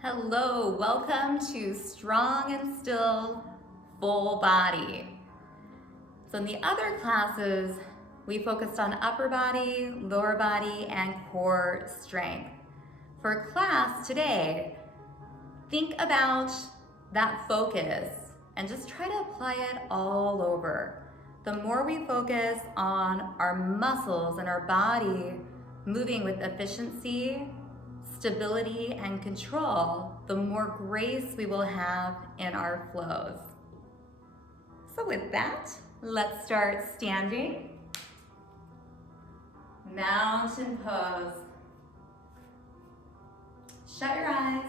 Hello, welcome to Strong and Still Full Body. So in the other classes, we focused on upper body, lower body, and core strength. For class today, think about that focus and just try to apply it all over. The more we focus on our muscles and our body moving with efficiency, stability, and control, the more grace we will have in our flows. So with that, let's start standing. Mountain pose. Shut your eyes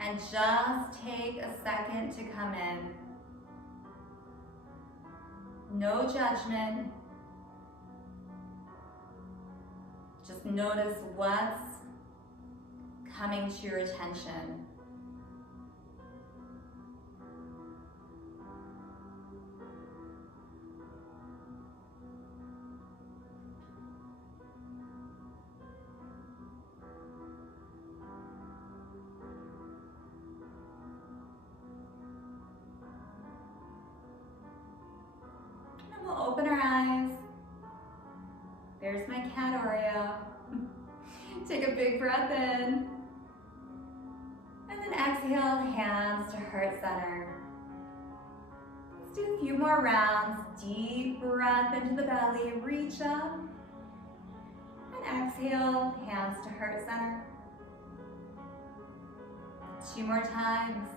and just take a second to come in. No judgment. Just notice what's coming to your attention. And we'll open our eyes. There's my cat Oreo. Take a big breath in. And then exhale, hands to heart center. Let's do a few more rounds. Deep breath into the belly, reach up. And exhale, hands to heart center. 2 more times.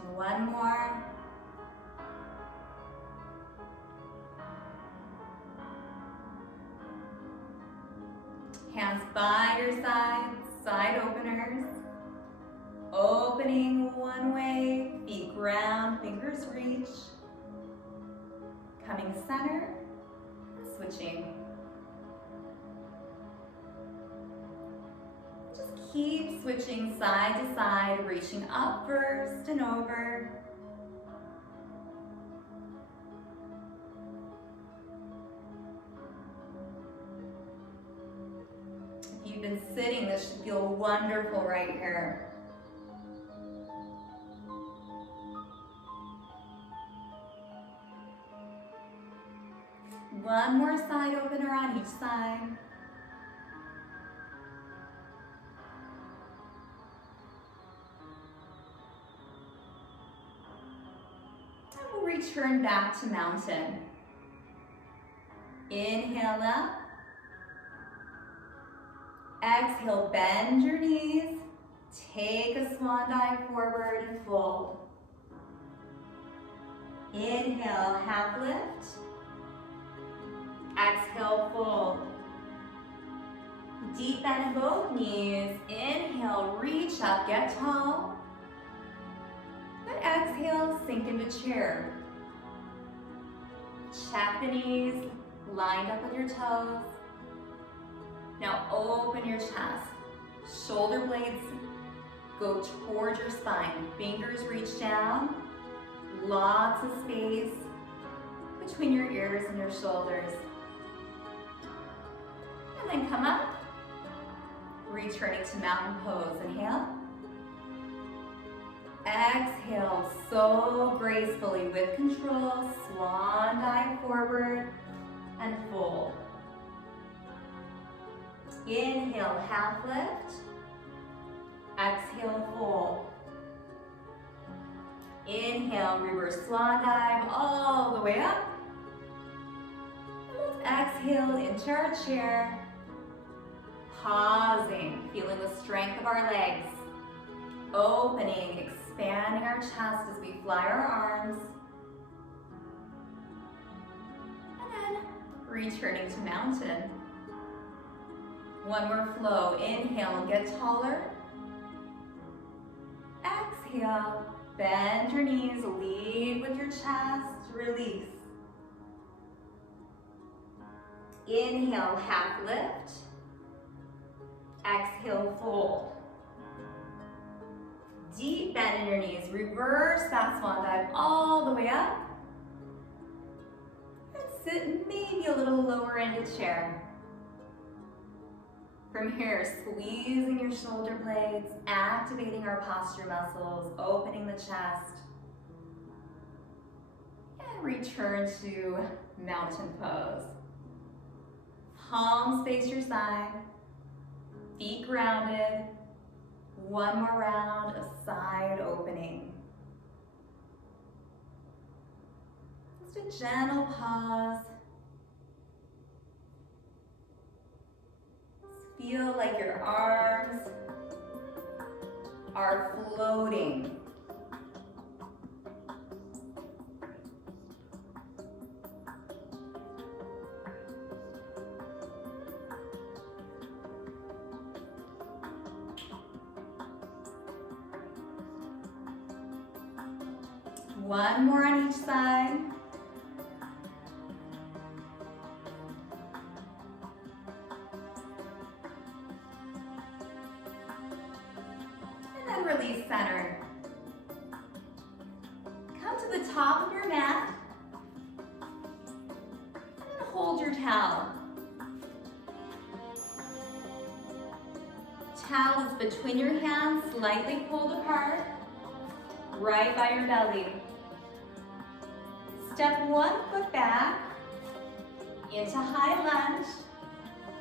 And 1 more. Hands by your side, side openers. Opening one way, feet ground, fingers reach. Coming center, switching. Just keep switching side to side, reaching up first and over. If you've been sitting, this should feel wonderful right here. One more side opener on each side. And we'll return back to mountain. Inhale up. Exhale, bend your knees. Take a swan dive forward and fold. Inhale, half lift. Exhale, fold. Deep bend in both knees. Inhale, reach up, get tall. And exhale, sink into chair. Check the knees, lined up with your toes. Now open your chest. Shoulder blades go towards your spine. Fingers reach down. Lots of space between your ears and your shoulders. And then come up. Returning to mountain pose. Inhale. Exhale so gracefully with control. Swan dive forward and fold. Inhale, half lift. Exhale, fold. Inhale, reverse swan dive all the way up. And let's exhale into our chair. Pausing, feeling the strength of our legs. Opening, expanding our chest as we fly our arms. And then returning to mountain. One more flow. Inhale, get taller. Exhale, bend your knees, lead with your chest, release. Inhale, half lift. Exhale, fold. Deep bend in your knees. Reverse that swan dive all the way up. And sit maybe a little lower into chair. From here, squeezing your shoulder blades, activating our posture muscles, opening the chest. And return to mountain pose. Palms face your side, feet grounded. One more round of side opening. Just a gentle pause. Feel like your arms are floating. One more on each side. And then release center. Come to the top of your mat. And then hold your towel. Towel is between your hands, slightly pulled apart, right by your belly. Step one foot back into high lunge,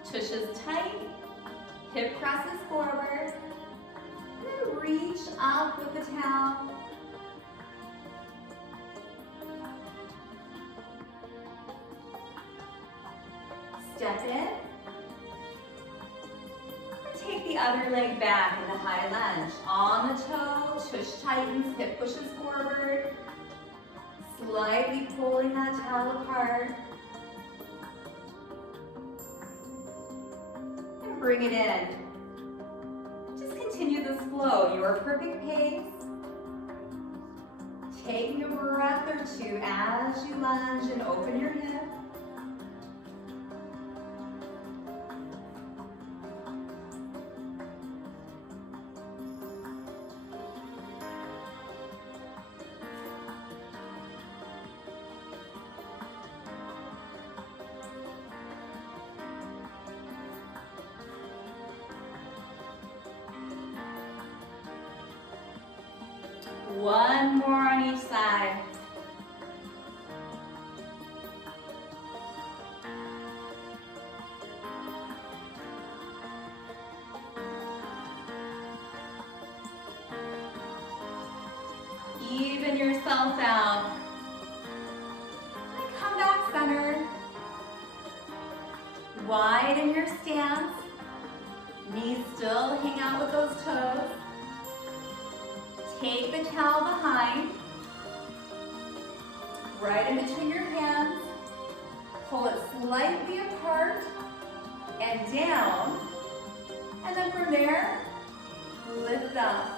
tushes tight, hip presses forward, and then reach up with the towel. Step in, and take the other leg back into high lunge. On the toe, tush tightens, hip pushes forward. Slightly pulling that towel apart. And bring it in. Just continue this flow, your perfect pace. Taking a breath or two as you lunge and open your hip. One more on each side. Even yourself out. And come back center. Widen your stance. Knees still hang out with those toes. Take the towel behind, right in between your hands, pull it slightly apart and down, and then from there, lift up.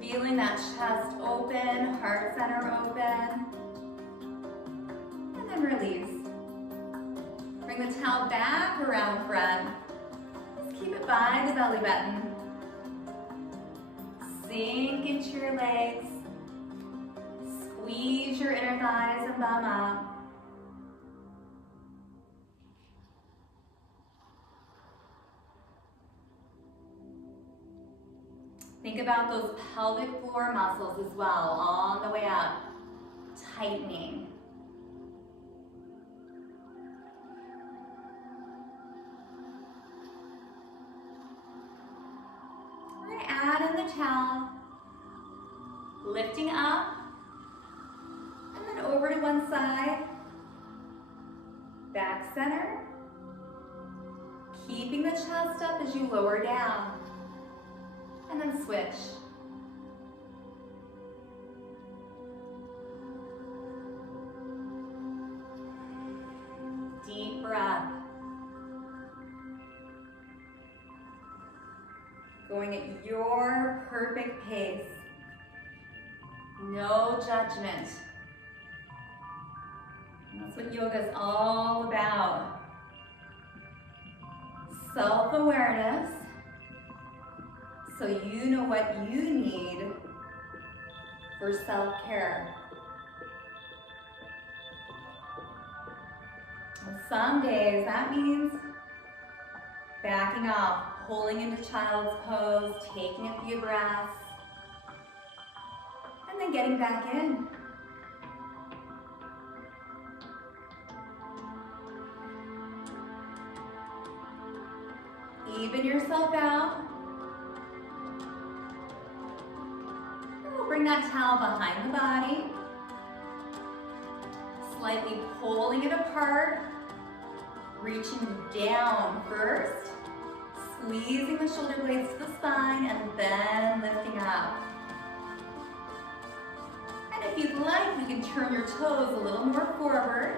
Feeling that chest open, heart center open. And then release. Bring the towel back around front. Just keep it by the belly button. Sink into your legs. Squeeze your inner thighs and bum up. Think about those pelvic floor muscles as well, on the way up, tightening. We're going to add in the towel, lifting up, and then over to one side, back center, keeping the chest up as you lower down. And then switch. Deep breath. Going at your perfect pace. No judgment. And that's what yoga is all about. self-awareness, so you know what you need for self-care. Some days that means backing off, pulling into child's pose, taking a few breaths, and then getting back in. Even yourself out. And we'll bring that towel behind the body, slightly pulling it apart, reaching down first, squeezing the shoulder blades to the spine, and then lifting up. And if you'd like, you can turn your toes a little more forward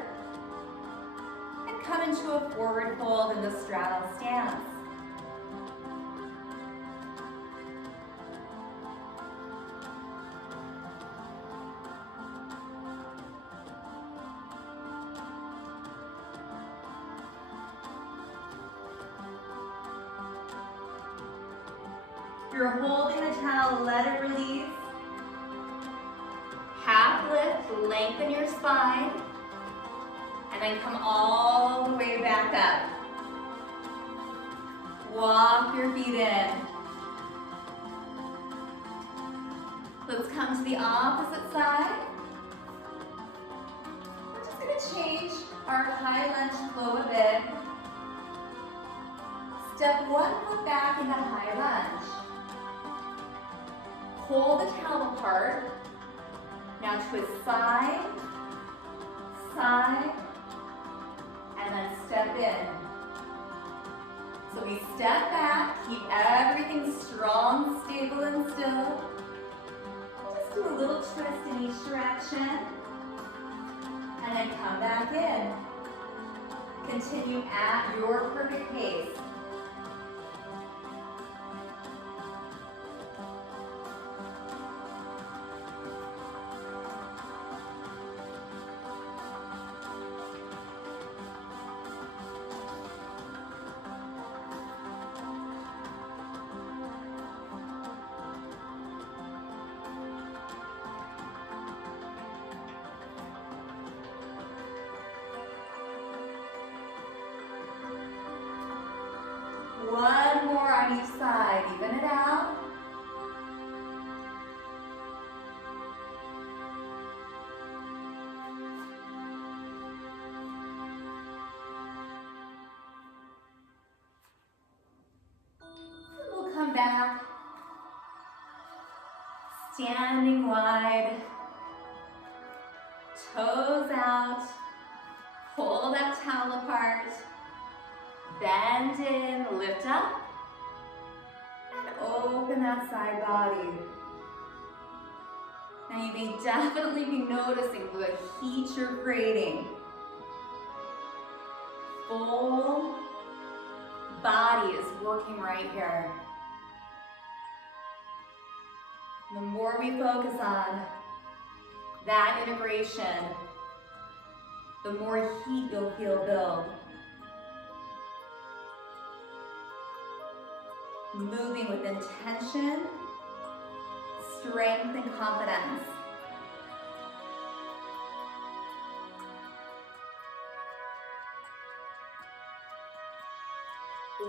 and come into a forward fold in the straddle stance. You're holding the towel, let it release. Half lift, lengthen your spine, and then come all the way back up. Walk your feet in. Let's come to the opposite side. We're just going to change our high lunge flow a bit. Step one foot back into high lunge. Pull the towel apart. Now twist side, side, and then step in. So we step back, keep everything strong, stable, and still. Just do a little twist in each direction. And then come back in. Continue at your perfect pace. One more on each side, even it out. And we'll come back, standing wide, toes out, pull that towel apart. Bend in, lift up, and open that side body. Now you may definitely be noticing the heat you're creating. Full body is working right here. The more we focus on that integration, the more heat you'll feel build. Moving with intention, strength, and confidence.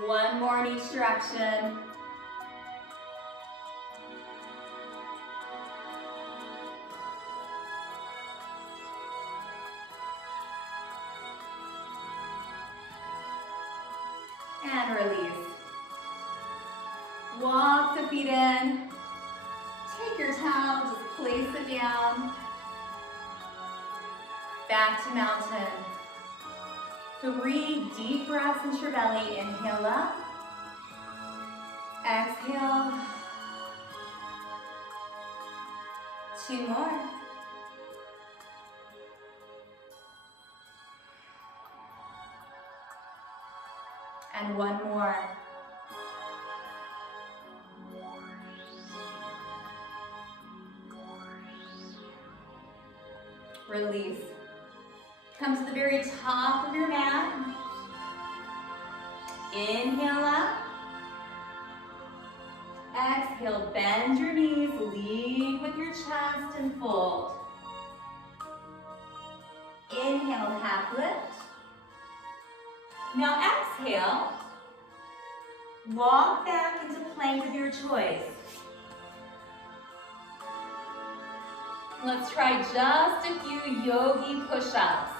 One more in each direction. And release. Walk the feet in. Take your towel, just place it down. Back to mountain. 3 deep breaths into your belly. Inhale up. Exhale. 2 more. And 1 more. Release. Come to the very top of your mat. Inhale your chest and fold. Inhale, half lift. Now exhale. Walk back into plank of your choice. Let's try just a few Yogi Push-Ups.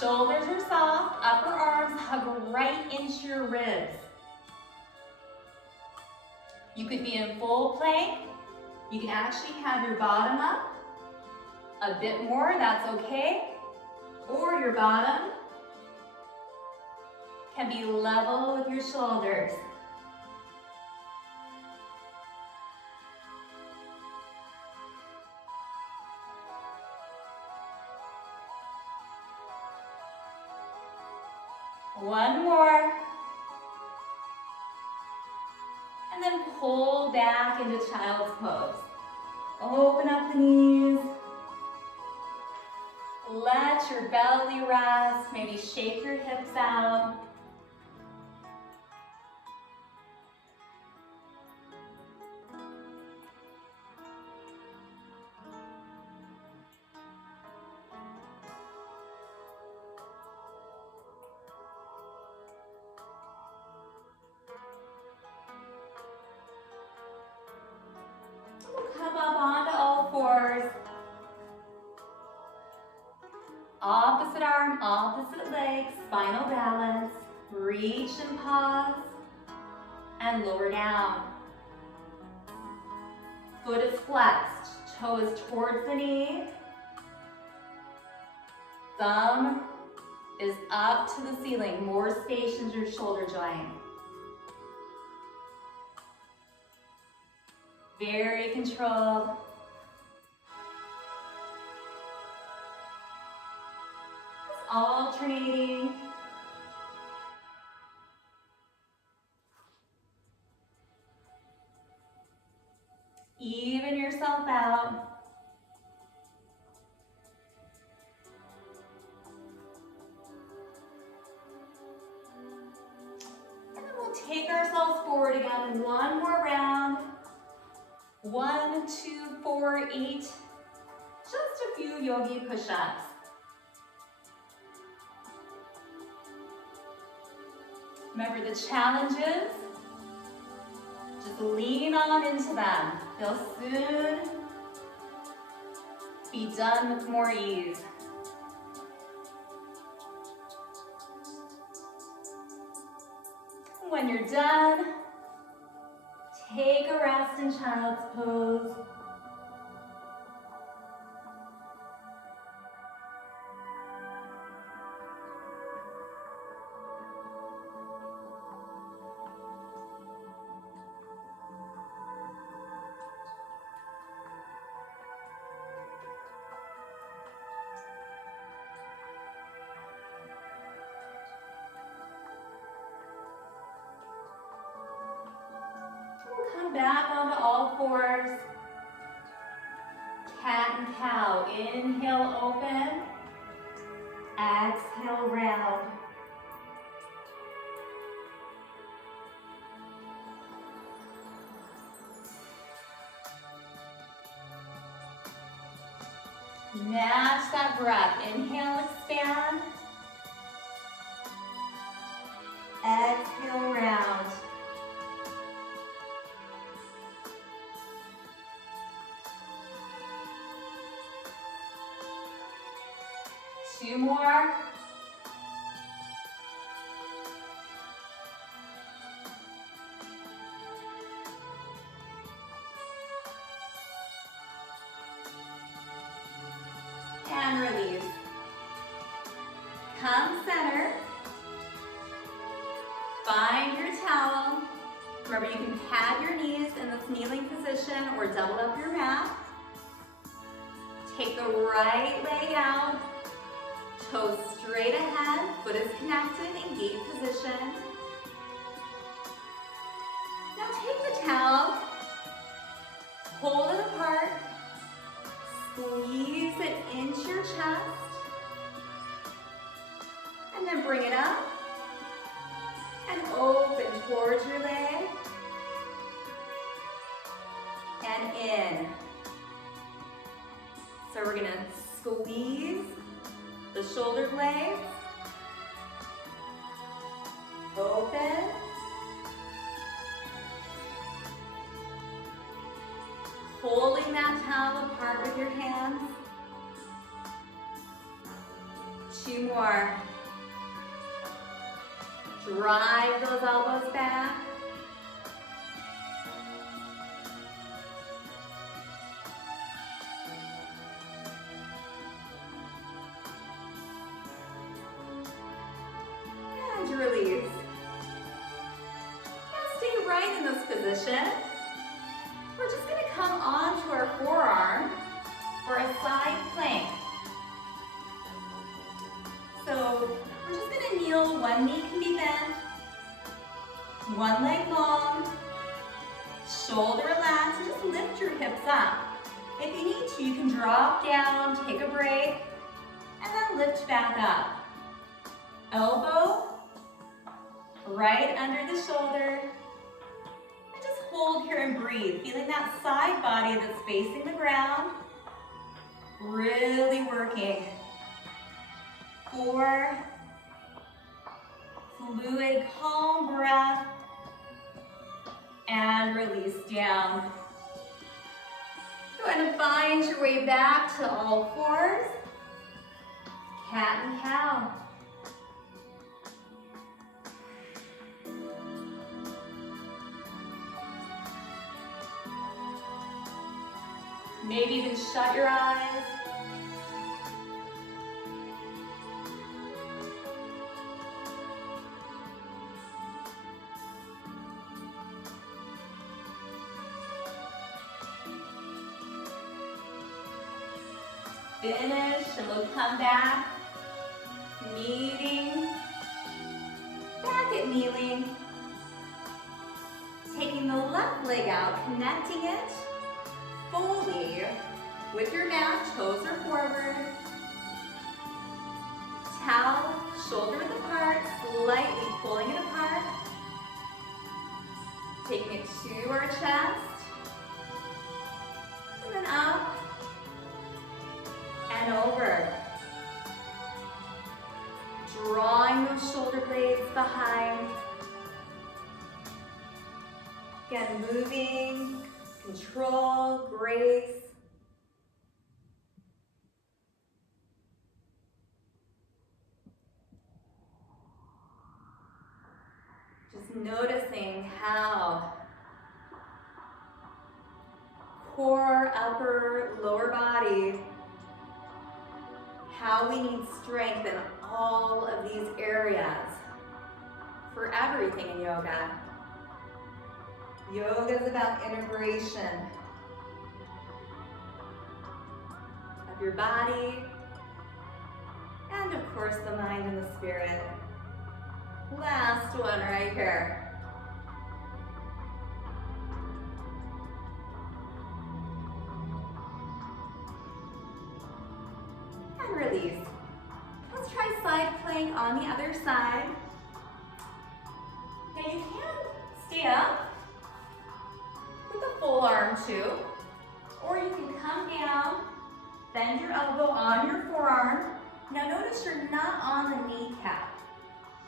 Shoulders are soft, upper arms hug right into your ribs. You could be in full plank. You can actually have your bottom up. A bit more, that's okay. Or your bottom can be level with your shoulders. One more. And then pull back into child's pose. Open up the knees. Let your belly rest. Maybe shake your hips out. Come up onto all fours. Opposite arm, opposite leg, spinal balance. Reach and pause, and lower down. Foot is flexed, toe is towards the knee. Thumb is up to the ceiling, more space in your shoulder joint. Very controlled. Just alternating. Even yourself out. And then we'll take ourselves forward again. One more round. 1, 2, 4, 8. Just a few Yogi Push-Ups. Remember the challenges. Just lean on into them. They'll soon be done with more ease. When you're done, take a rest in child's pose. Come back onto all fours. Cat and cow. Inhale, open. Exhale, round. Match that breath. Inhale, expand. Exhale, round. Two more. And release. Come center. Find your towel. Remember, you can pad your knees in this kneeling position or double up your mat. Take the right leg out. Toes straight ahead, foot is connected in gate position. Now take the towel, hold it apart, squeeze it into your chest, and then bring it up and open towards your leg and in. So we're gonna squeeze the shoulder blades, open, holding that towel apart with your hands. 2 more. Drive those elbows back. And release. Now stay right in this position. We're just going to come onto our forearm for a side plank. So we're just going to kneel, one knee can be bent, one leg long, shoulder relaxed, and just lift your hips up. If you need to, you can drop down, take a break, and then lift back up. Elbow right under the shoulder, and just hold here and breathe, feeling that side body that's facing the ground, really working. 4, fluid, calm breath, and release down. Go ahead and find your way back to all fours, cat and cow. Maybe you can shut your eyes. Finish, and we'll come back, kneading, back at kneeling, taking the left leg out, connecting it fully with your mat, toes are forward, towel, shoulder width apart, slightly pulling it apart, taking it to our chest, and then up, and over. Drawing those shoulder blades behind. Again, moving, control, grace. Just noticing how core, upper, lower body, how we need strength in all of these areas for everything in yoga. Yoga is about integration of your body and of course the mind and the spirit. Last one right here. And release. Let's try side plank on the other side. Now you can stay up with a full arm too, or you can come down, bend your elbow on your forearm. Now notice you're not on the kneecap.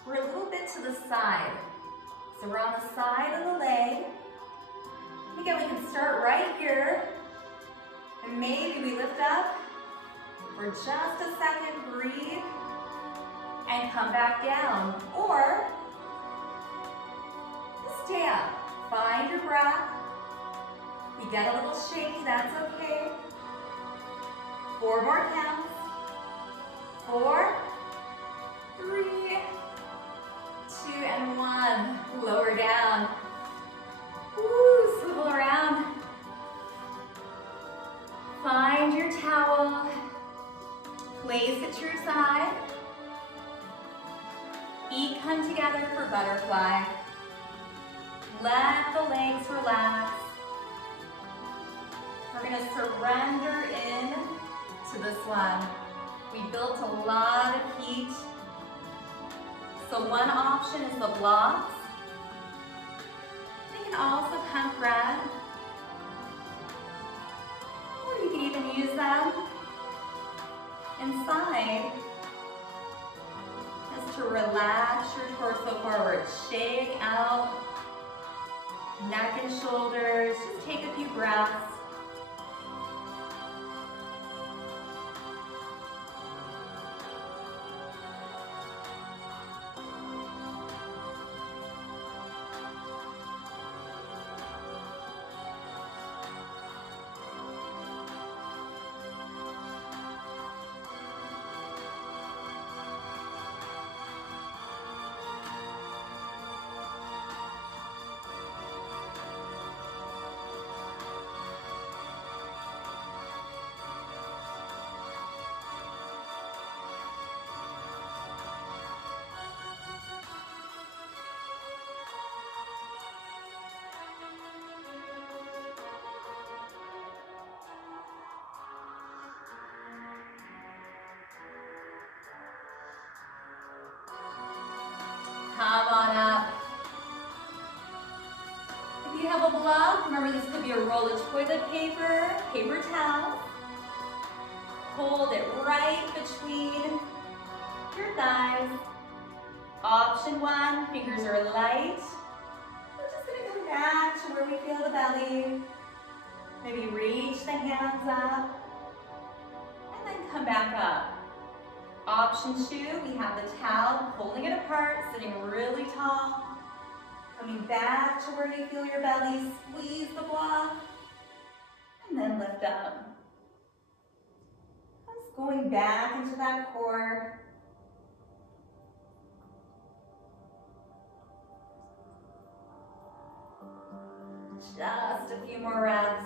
We're a little bit to the side. So we're on the side of the leg. Again, we can start right here, and maybe we lift up for just a second, breathe, and come back down. Or just stay up, find your breath. You get a little shaky, that's okay. 4 more counts. 4, 3, 2, and 1. Lower down. Woo, swivel around. Find your towel. Place it to your side. Feet come together for butterfly. Let the legs relax. We're going to surrender in to this one. We built a lot of heat. So one option is the blocks. They can also come red. Or you can even use them inside is to relax your torso forward. Shake out neck and shoulders. Just take a few breaths. Come on up. If you have a block, remember this could be a roll of toilet paper, paper towel. Hold it right between your thighs. Option one, fingers are light. We're just gonna come back to where we feel the belly. Maybe reach the hands up and then come back up. Option two, we have the towel, pulling it apart, sitting really tall. Coming back to where you feel your belly, squeeze the block, and then lift up. Just going back into that core. Just a few more reps.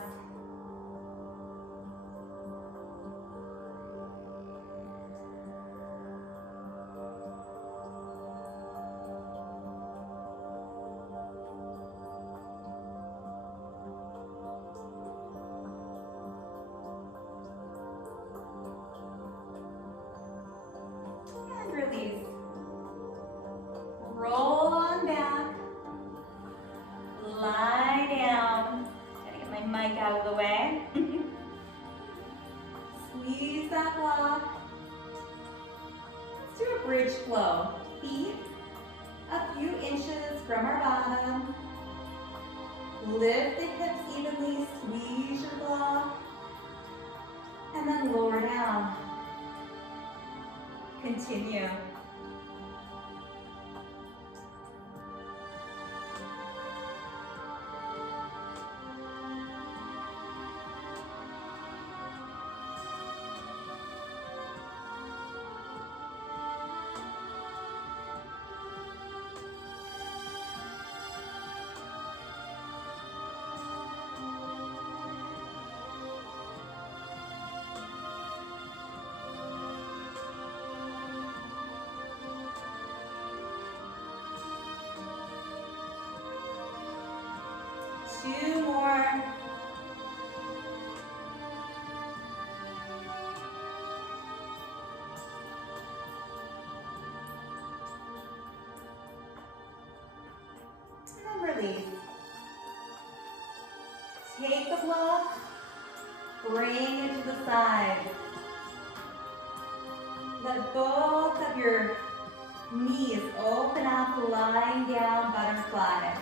Release. Roll on back. Lie down. Gotta get my mic out of the way. Squeeze that block. Let's do a bridge flow. Feet a few inches from our bottom. Lift the hips evenly. Squeeze your block. And then lower down. Continue. Two more. And then release. Take the block, bring it to the side. Let both of your knees open up, lying down, butterfly.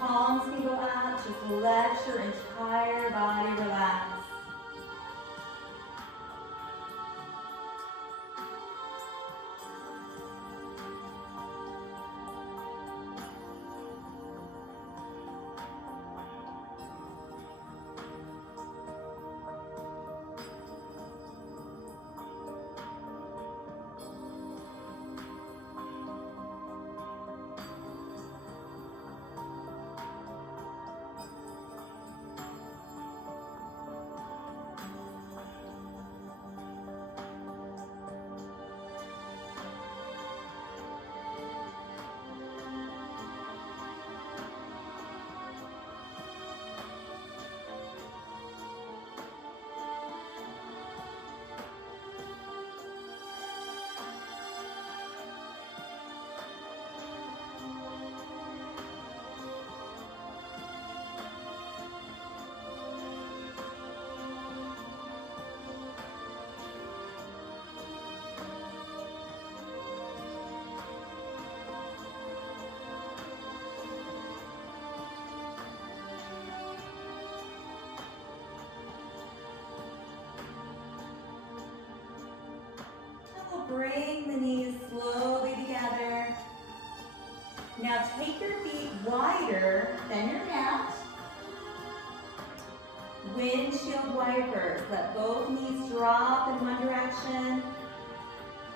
Palms can go out, just let your entire body relax. bring the knees slowly together. Now take your feet wider than your mat. Windshield wipers. Let both knees drop in one direction.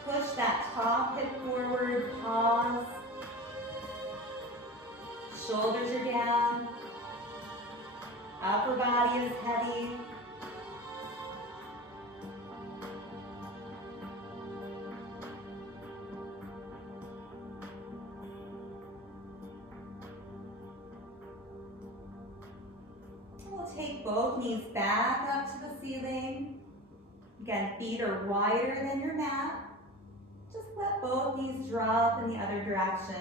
Push that top hip forward, pause. Shoulders are down. Upper body is heavy. We'll take both knees back up to the ceiling. Again, feet are wider than your mat. Just let both knees drop in the other direction.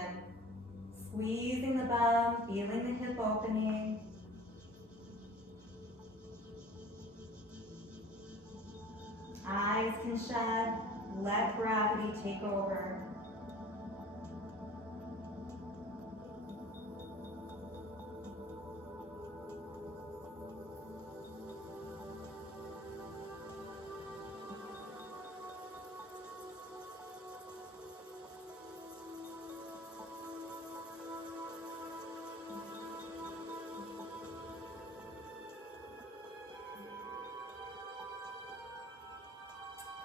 Squeezing the bum, feeling the hip opening. Eyes can shut. Let gravity take over.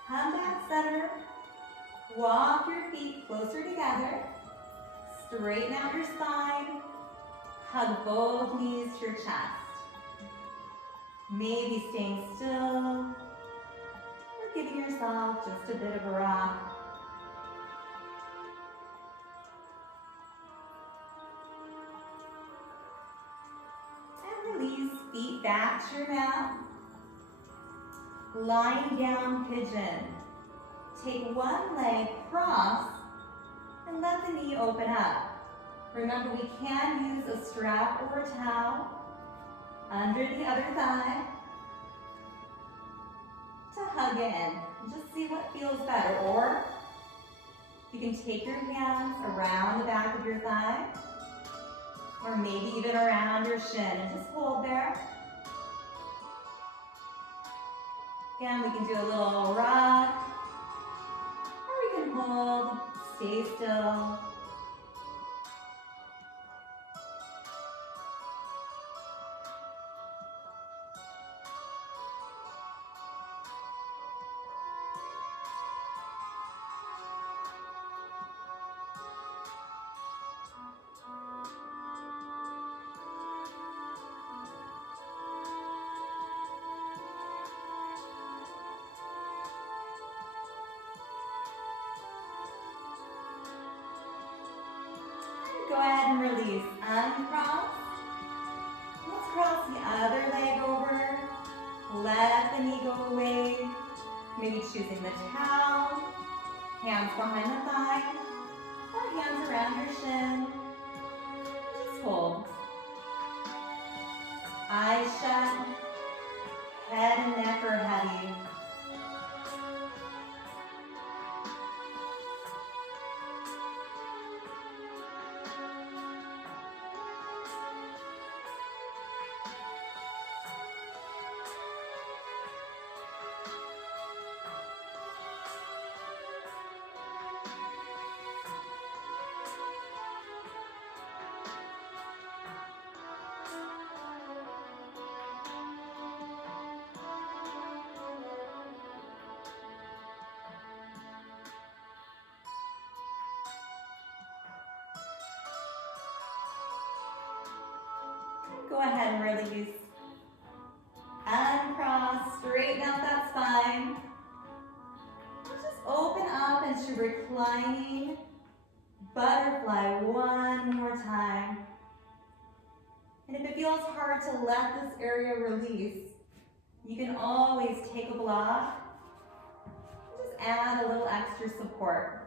Come back center. Walk your feet closer together. Straighten out your spine. Hug both knees to your chest. Maybe staying still or giving yourself just a bit of a rock. And release, feet back to your mat. Lying down pigeon. Take one leg cross and let the knee open up. Remember, we can use a strap or a towel under the other thigh to hug in. Just see what feels better. Or you can take your hands around the back of your thigh, or maybe even around your shin, and just hold there. Again, we can do a little rock, or we can hold, stay still. Go ahead and release. Uncross. Let's cross the other leg over. Let the knee go away. Maybe choosing the towel. Hands behind the thigh. Or hands around your shin. Just hold. Eyes shut. Head and neck are heavy. Go ahead and release. Uncross, straighten out that spine. Just open up into reclining butterfly one more time. And if it feels hard to let this area release, you can always take a block and just add a little extra support.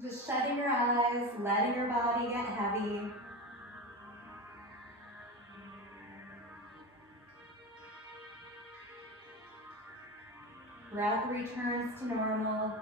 Just shutting your eyes, letting your body get heavy. Breath returns to normal.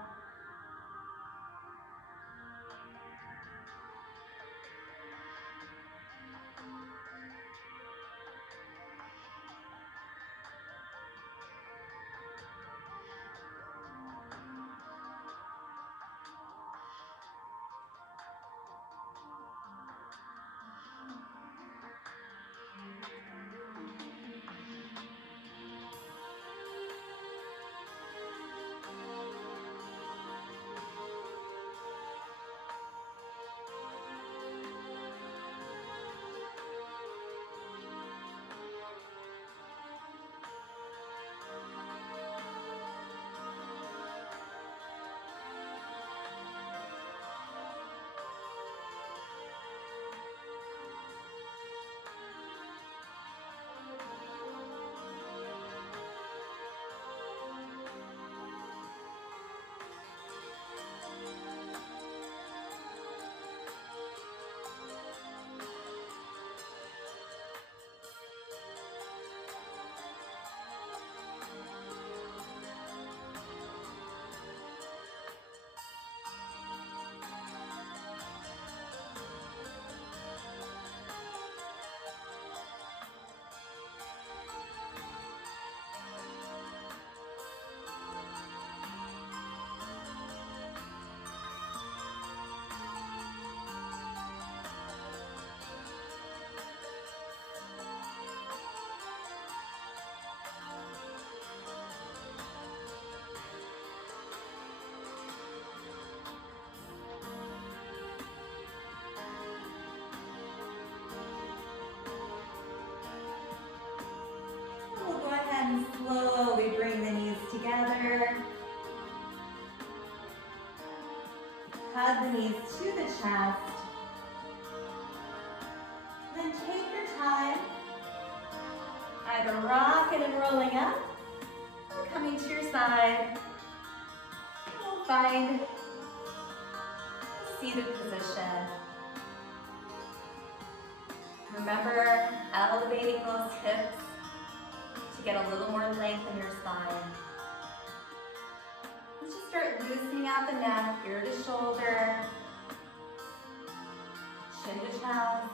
Hug the knees to the chest. Then take your time, either rocking and rolling up, or coming to your side. We'll find a seated position. Remember elevating those hips to get a little more length in your spine. Let's just start loosening out the neck, ear to shoulder, chin to chest.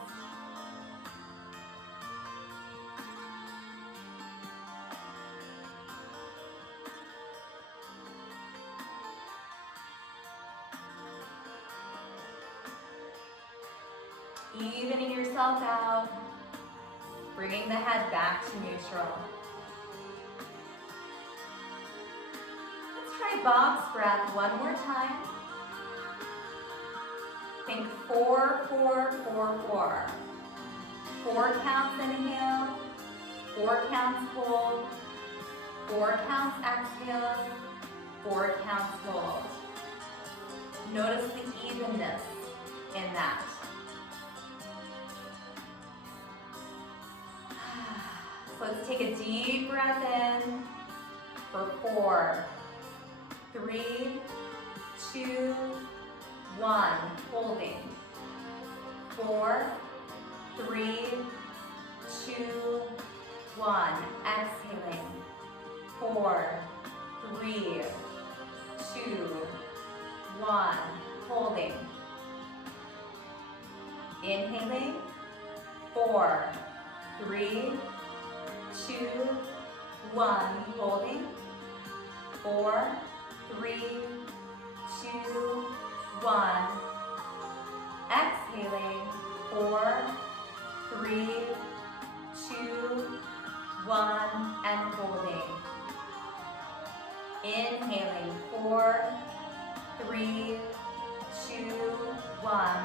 Evening yourself out, bringing the head back to neutral. Let's try box breath one more time. Think 4, 4, 4, 4. 4 counts inhale, 4 counts hold, 4 counts exhale, 4 counts hold. Notice the evenness in that. Let's take a deep breath in for 4, 3, 2, 1. Holding. 4, 3, 2, 1. Exhaling. 4, 3, 2, 1. Holding. Inhaling. 4, 3, 2, 1. Holding. 4, 3, 2, 1. Exhaling. 4, 3, 2, 1. And holding. Inhaling. 4, 3, 2, 1.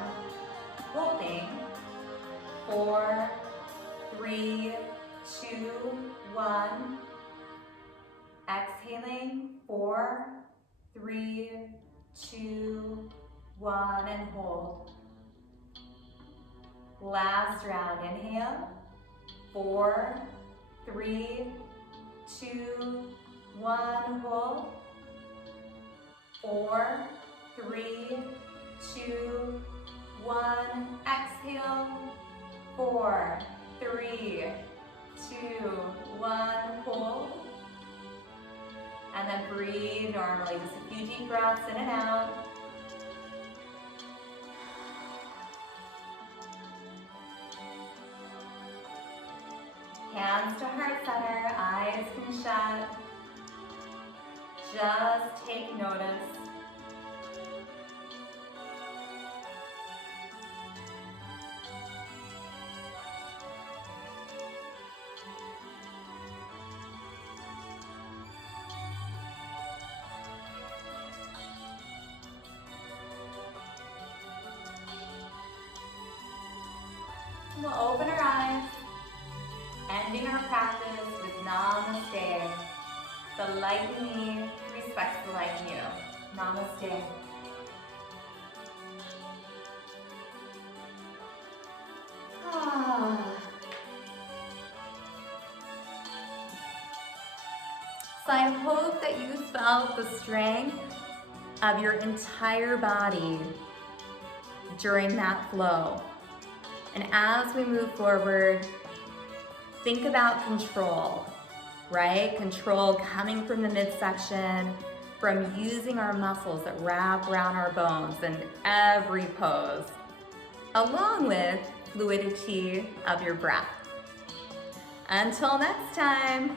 Holding. 4, 3, 2, 1. Exhaling. 4, 3, 2, 1. And hold. Last round. Inhale. 4, 3, 2, 1. Hold. 4, 3, 2, 1. Exhale. 4, 3, 2, 1. Hold. And then breathe normally. Just a few deep breaths in and out. Hands to heart center, eyes can shut. Just take notice. We'll open our eyes, ending our practice with Namaste. The light in me respects the light in you. Namaste. So I hope that you felt the strength of your entire body during that flow. And as we move forward, think about control, right? Control coming from the midsection, from using our muscles that wrap around our bones in every pose, along with fluidity of your breath. Until next time.